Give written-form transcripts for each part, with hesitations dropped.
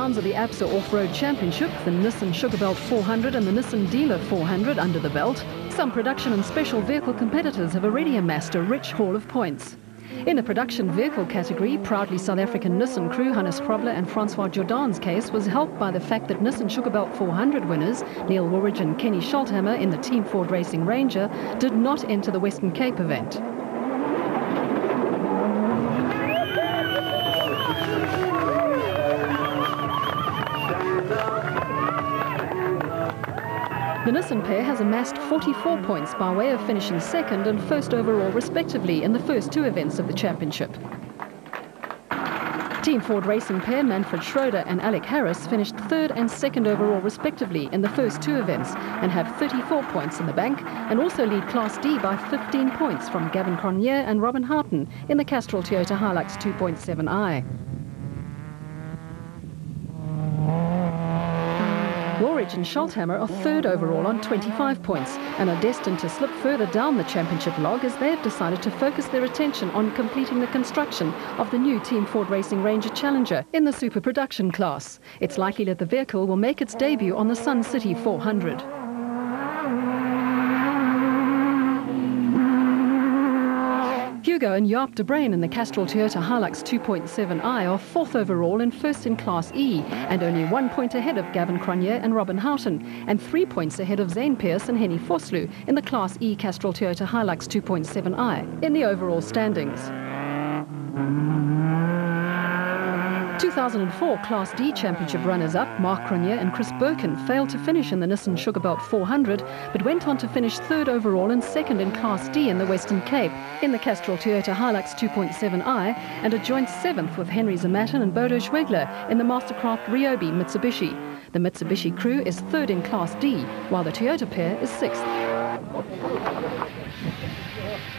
rounds of the ABSA Off-Road Championship, the Nissan Sugarbelt 400 and the Nissan Dealer 400 under the belt, some production and special vehicle competitors have already amassed a rich haul of points. In the production vehicle category, proudly South African Nissan crew Hannes Krobler and Francois Jordan's case was helped by the fact that Nissan Sugarbelt 400 winners, Neil Woolridge and Kenny Scholthammer in the Team Ford Racing Ranger, did not enter the Western Cape event. The Nissan pair has amassed 44 points by way of finishing second and first overall respectively in the first two events of the championship. Team Ford Racing pair Manfred Schroeder and Alec Harris finished third and second overall respectively in the first two events and have 34 points in the bank, and also lead Class D by 15 points from Gavin Cronje and Robin Houghton in the Castrol Toyota Hilux 2.7i. Woolridge and Scholthammer are third overall on 25 points and are destined to slip further down the championship log as they have decided to focus their attention on completing the construction of the new Team Ford Racing Ranger Challenger in the super production class. It's likely that the vehicle will make its debut on the Sun City 400. Hugo and Jaap de Bruin in the Castrol Toyota Hilux 2.7i are fourth overall and first in Class E, and only 1 point ahead of Gavin Cronje and Robin Houghton, and 3 points ahead of Zane Pierce and Henny Vosloo in the Class E Castrol Toyota Hilux 2.7i in the overall standings. 2004 Class D Championship runners-up Mark Cronje and Chris Birkin failed to finish in the Nissan Sugarbelt 400, but went on to finish third overall and second in Class D in the Western Cape in the Castrol Toyota Hilux 2.7i, and a joint seventh with Henry Zamatin and Bodo Schwegler in the Mastercraft Ryobi Mitsubishi. The Mitsubishi crew is third in Class D, while the Toyota pair is sixth.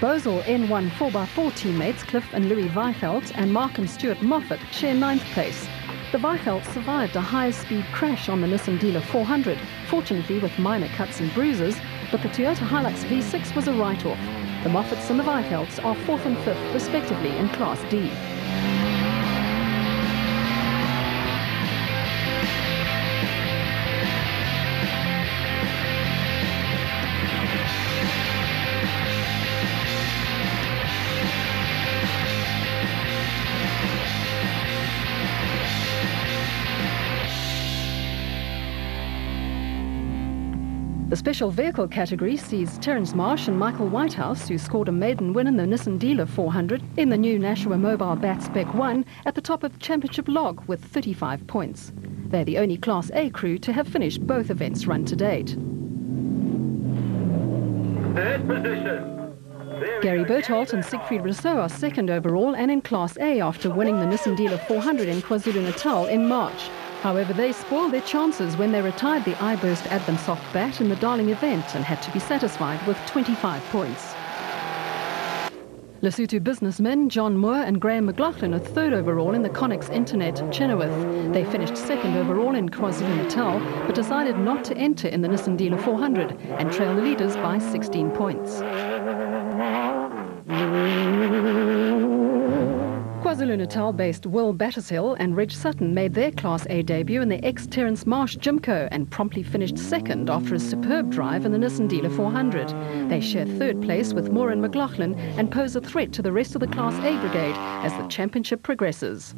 Bosel N1 4x4 teammates Cliff and Louis Weifeld and Mark and Stuart Moffat share ninth place. The Weifelds survived a high-speed crash on the Nissan Dealer 400, fortunately with minor cuts and bruises, but the Toyota Hilux V6 was a write-off. The Moffats and the Weifelds are fourth and fifth respectively in Class D. The special vehicle category sees Terence Marsh and Michael Whitehouse, who scored a maiden win in the Nissan Dealer 400 in the new Nashua Mobile Bat Spec 1, at the top of championship log with 35 points. They're the only Class A crew to have finished both events run to date. Third position. Gary Bertholdt and Siegfried Rousseau are second overall and in Class A after winning the Nissan Dealer 400 in KwaZulu-Natal in March. However, they spoiled their chances when they retired the iBurst Advent Soft Bat in the Darling event and had to be satisfied with 25 points. Lesotho businessmen John Moore and Graham McLaughlin are third overall in the Connex Internet Chenoweth. They finished second overall in KwaZulu-Natal, but decided not to enter in the Nissan Dealer 400 and trail the leaders by 16 points. KwaZulu-Natal-based Will Battershill and Reg Sutton made their Class A debut in the ex-Terence Marsh Jimco and promptly finished second after a superb drive in the Nissan Dealer 400. They share third place with Moore and McLaughlin and pose a threat to the rest of the Class A brigade as the championship progresses.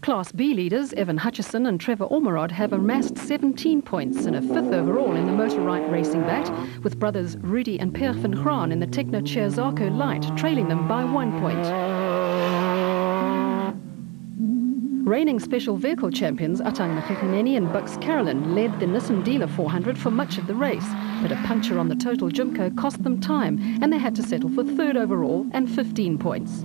Class B leaders Evan Hutchison and Trevor Ormerod have amassed 17 points and a fifth overall in the Motorrite Racing Bat, with brothers Rudy and Per van Graan in the Techno Chair Zarco Light trailing them by 1 point. Reigning special vehicle champions Atang Mkhiqineni and Bucks Carolyn led the Nissan Dealer 400 for much of the race, but a puncture on the Total Jimco cost them time and they had to settle for third overall and 15 points.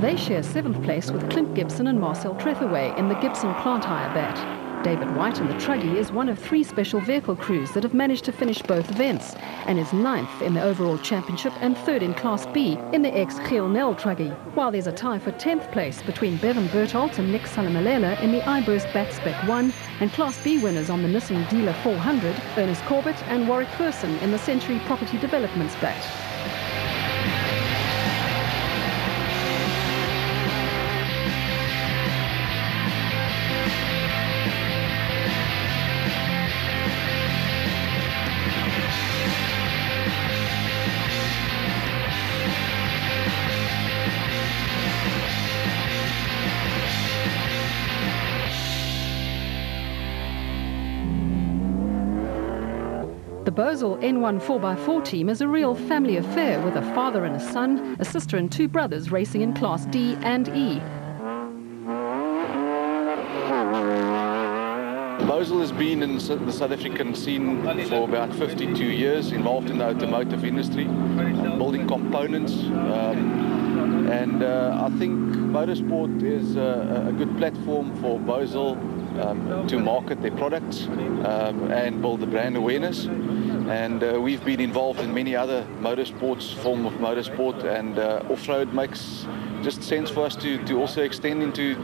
They share seventh place with Clint Gibson and Marcel Trethaway in the Gibson Plant Hire Bat. David White in the Truggy is one of 3 special vehicle crews that have managed to finish both events and is 9th in the overall championship and 3rd in Class B in the ex-Geel Nel Truggy, while there's a tie for 10th place between Bevan Bertholdt and Nick Salamalela in the iBurst Bat Spec 1, and Class B winners on the Nissan Dealer 400, Ernest Corbett and Warwick Person in the Century Property Developments Bat. Bosel N1 4x4 team is a real family affair with a father and a son, a sister and two brothers racing in Class D and E. Bosel has been in the South African scene for about 52 years, involved in the automotive industry, building components, and I think motorsport is a good platform for Bosel to market their products and build the brand awareness. And we've been involved in many other motorsports, form of motorsport, and off-road makes just sense for us to also extend into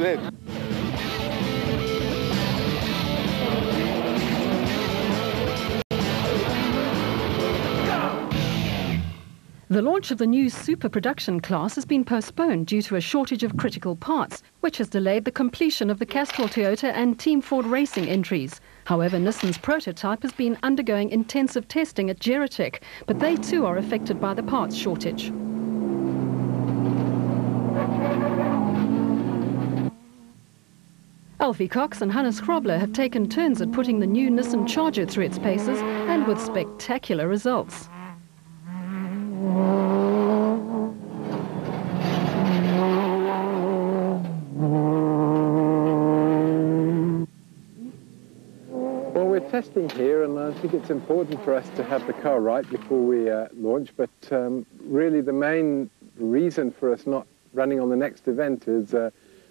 that. The launch of the new super production class has been postponed due to a shortage of critical parts, which has delayed the completion of the Castrol Toyota and Team Ford Racing entries. However, Nissan's prototype has been undergoing intensive testing at Geratech, but they too are affected by the parts shortage. Alfie Cox and Hannes Grobler have taken turns at putting the new Nissan Charger through its paces, and with spectacular results. Testing here, and I think it's important for us to have the car right before we launch, but really the main reason for us not running on the next event is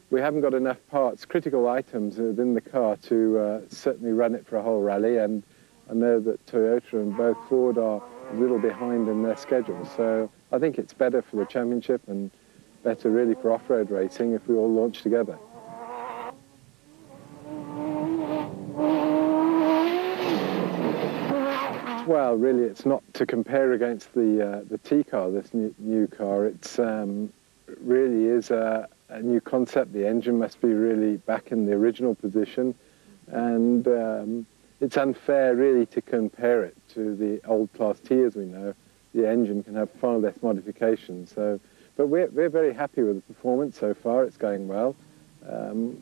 we haven't got enough parts, critical items within the car to certainly run it for a whole rally, and I know that Toyota and both Ford are a little behind in their schedule, so I think it's better for the championship and better really for off-road racing if we all launch together. Well, really, it's not to compare against the T-car, this new car. It's really is a new concept. The engine must be really back in the original position, and it's unfair, really, to compare it to the old Class T, as we know. The engine can have far less modifications. So, but we're very happy with the performance so far. It's going well.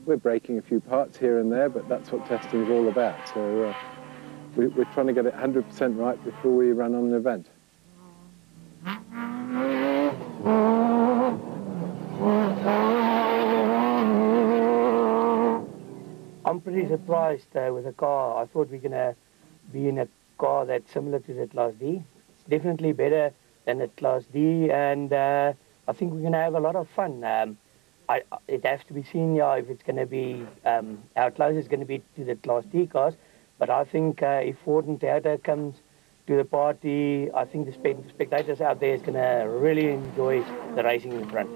We're breaking a few parts here and there, but that's what testing is all about. So. We're trying to get it 100% right before we run on an event. I'm pretty surprised with the car. I thought we're going to be in a car that's similar to the Class D. It's definitely better than the Class D, and I think we're going to have a lot of fun. It has to be seen, yeah, if it's going to be, how close it's going to be to the Class D cars. But I think if Ford and Toyota comes to the party, I think the spectators out there is going to really enjoy the racing in front.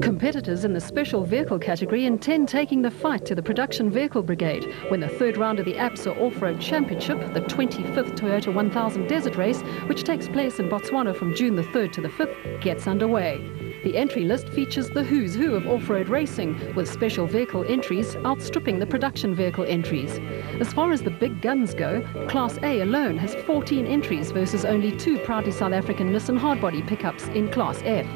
Competitors in the special vehicle category intend taking the fight to the production vehicle brigade when the third round of the APSA Off-Road Championship, the 25th Toyota 1000 Desert Race, which takes place in Botswana from June the 3rd to the 5th, gets underway. The entry list features the who's who of off-road racing, with special vehicle entries outstripping the production vehicle entries. As far as the big guns go, Class A alone has 14 entries versus only 2 proudly South African Nissan hardbody pickups in Class F.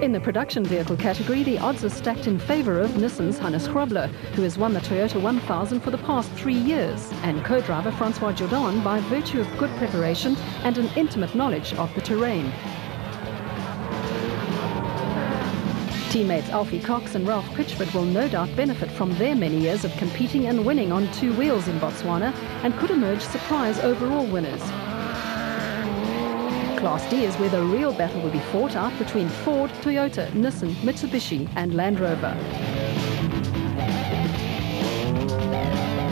In the production vehicle category, the odds are stacked in favour of Nissan's Hannes Grobler, who has won the Toyota 1000 for the past 3 years, and co-driver Francois Jordan by virtue of good preparation and an intimate knowledge of the terrain. Teammates Alfie Cox and Ralph Critchford will no doubt benefit from their many years of competing and winning on 2 wheels in Botswana, and could emerge surprise overall winners. Class D is where the real battle will be fought out between Ford, Toyota, Nissan, Mitsubishi and Land Rover.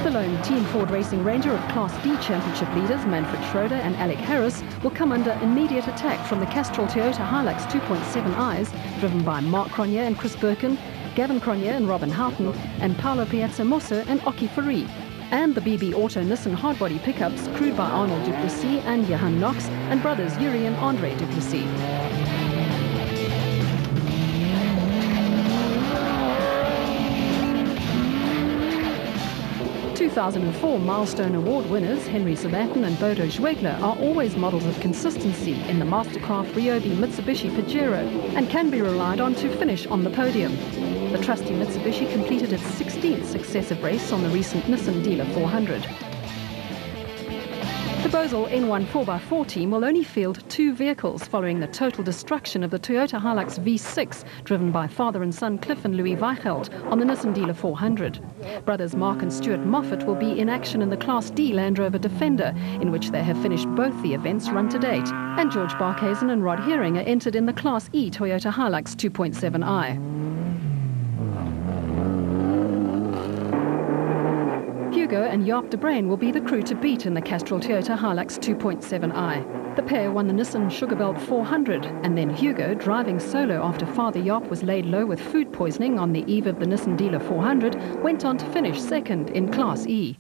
The lone Team Ford Racing Ranger of Class D championship leaders Manfred Schroeder and Alec Harris will come under immediate attack from the Castrol Toyota Hilux 2.7i's, driven by Mark Cronje and Chris Birkin, Gavin Cronje and Robin Houghton, and Paolo Piazzamosso and Oki Fari. And the BB Auto Nissan hardbody pickups crewed by Arnold Duplessis and Johan Knox and brothers Yuri and Andre Duplessis. 2004 Milestone Award winners Henry Sabathun and Bodo Schwegler are always models of consistency in the Mastercraft Ryobi Mitsubishi Pajero and can be relied on to finish on the podium. The trusty Mitsubishi completed its 16th successive race on the recent Nissan Dealer 400. The Bosel N1 4x4 team will only field 2 vehicles following the total destruction of the Toyota Hilux V6 driven by father and son Cliff and Louis Weichelt on the Nissan Dealer 400. Brothers Mark and Stuart Moffat will be in action in the Class D Land Rover Defender, in which they have finished both the events run to date, and George Barkhuizen and Rod Herring are entered in the Class E Toyota Hilux 2.7i. Hugo and Jaap de Bruin will be the crew to beat in the Castrol Toyota Hilux 2.7i. The pair won the Nissan Sugarbelt 400, and then Hugo, driving solo after father Jaap was laid low with food poisoning on the eve of the Nissan Dealer 400, went on to finish second in Class E.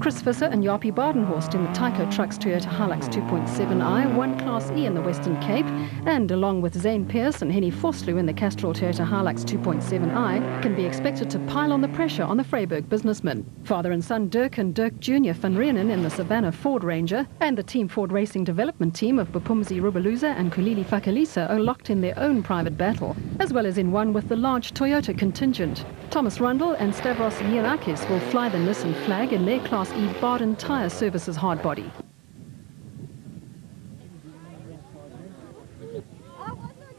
Chris Visser and Jaapie Badenhorst in the Tyco Trucks Toyota Hilux 2.7i won Class E in the Western Cape, and along with Zane Pearce and Henny Vosloo in the Castrol Toyota Hilux 2.7i, can be expected to pile on the pressure on the Vryburg businessmen. Father and son Dirk and Dirk Jr. van Reenen in the Savannah Ford Ranger, and the Team Ford Racing Development Team of Bupumzi Rubeluza and Kulili Fakalisa are locked in their own private battle, as well as in one with the large Toyota contingent. Thomas Rundle and Stavros Giannakis will fly the Nissan flag in their Class E Baden Tyre Services hardbody.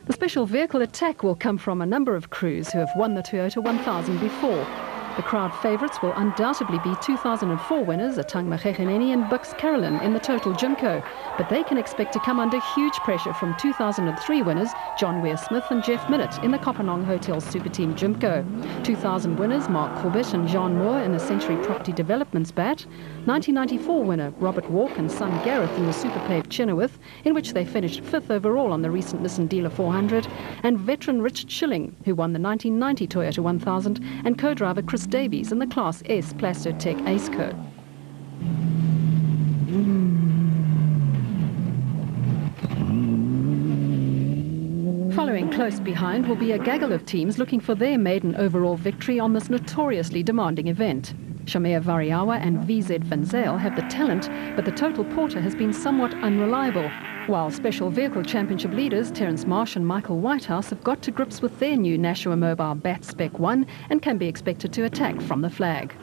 The special vehicle attack will come from a number of crews who have won the Toyota 1000 before. The crowd favourites will undoubtedly be 2004 winners Atang Magegheneni and Bux Carolyn in the Total Jimco, but they can expect to come under huge pressure from 2003 winners John Weir-Smith and Jeff Minnett in the Kopanong Hotel Super Team Jimco, 2000 winners Mark Corbett and Jean Moore in the Century Property Developments bat, 1994 winner Robert Walk and son Gareth in the Super Pave Chenoweth, in which they finished 5th overall on the recent Nissan Dealer 400, and veteran Richard Schilling, who won the 1990 Toyota 1000, and co-driver Chris Davies in the Class S Plastotech Aceco. Following close behind will be a gaggle of teams looking for their maiden overall victory on this notoriously demanding event. Shamea Variawa and VZ Van Zyl have the talent, but the Total Porter has been somewhat unreliable, while Special Vehicle Championship leaders Terence Marsh and Michael Whitehouse have got to grips with their new Nashua Mobile Bat Spec 1 and can be expected to attack from the flag.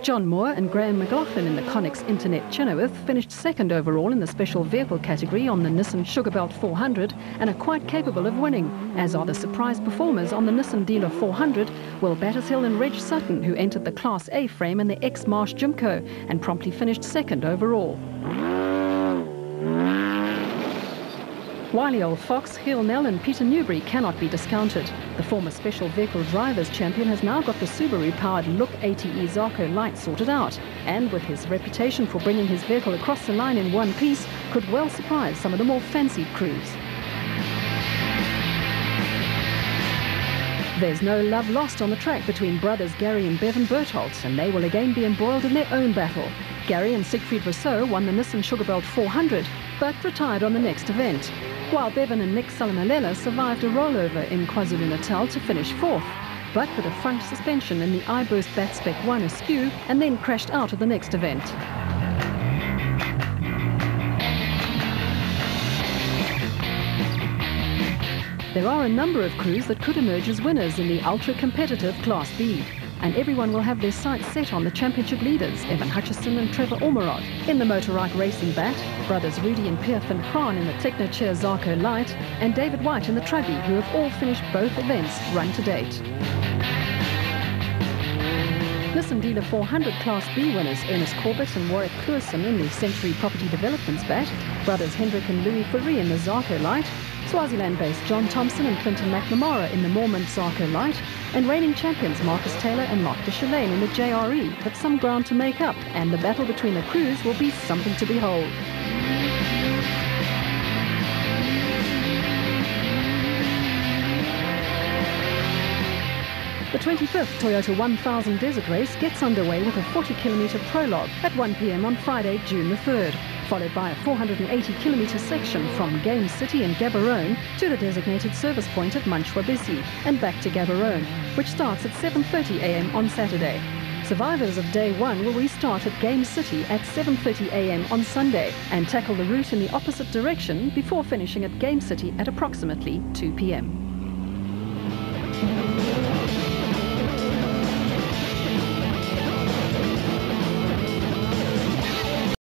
John Moore and Graham McLaughlin in the Connex Internet Chenoweth finished 2nd overall in the special vehicle category on the Nissan Sugarbelt 400 and are quite capable of winning, as are the surprise performers on the Nissan Dealer 400, Will Battershill and Reg Sutton, who entered the Class A frame in the ex-Marsh Jimco and promptly finished 2nd overall. Wily Old Fox, Giel Nel and Peter Newbury cannot be discounted. The former Special Vehicle Drivers Champion has now got the Subaru-powered Look ATE Zarko Light sorted out, and with his reputation for bringing his vehicle across the line in one piece, could well surprise some of the more fancied crews. There's no love lost on the track between brothers Gary and Bevan Bertholdt, and they will again be embroiled in their own battle. Gary and Siegfried Rousseau won the Nissan Sugarbelt 400, but retired on the next event, while Bevan and Nick Salamalela survived a rollover in KwaZulu-Natal to finish 4th, but with a front suspension in the iBurst Bat Spec 1 askew, and then crashed out of the next event. There are a number of crews that could emerge as winners in the ultra-competitive Class B, and everyone will have their sights set on the championship leaders, Evan Hutchison and Trevor Ormerod. In the Motorrike Racing bat, brothers Rudy and Pierre van Kraan in the Technochair Zarko Light, and David White in the Truggy, who have all finished both events run to date. Nissan Dealer 400 Class B winners Ernest Corbett and Warwick Kluison in the Century Property Developments bat, brothers Hendrik and Louis Fourie in the Zarko Light, Swaziland-based John Thompson and Clinton McNamara in the Mormont Zarko Light, and reigning champions Marcus Taylor and Mark Deschalane in the JRE have some ground to make up, and the battle between the crews will be something to behold. The 25th Toyota 1000 Desert Race gets underway with a 40-kilometre prologue at 1 p.m. on Friday, June the 3rd. followed by a 480-kilometre section from Game City in Gaborone to the designated service point at Manchwabisi and back to Gaborone, which starts at 7:30 a.m. on Saturday. Survivors of Day 1 will restart at Game City at 7:30 a.m. on Sunday and tackle the route in the opposite direction before finishing at Game City at approximately 2 p.m.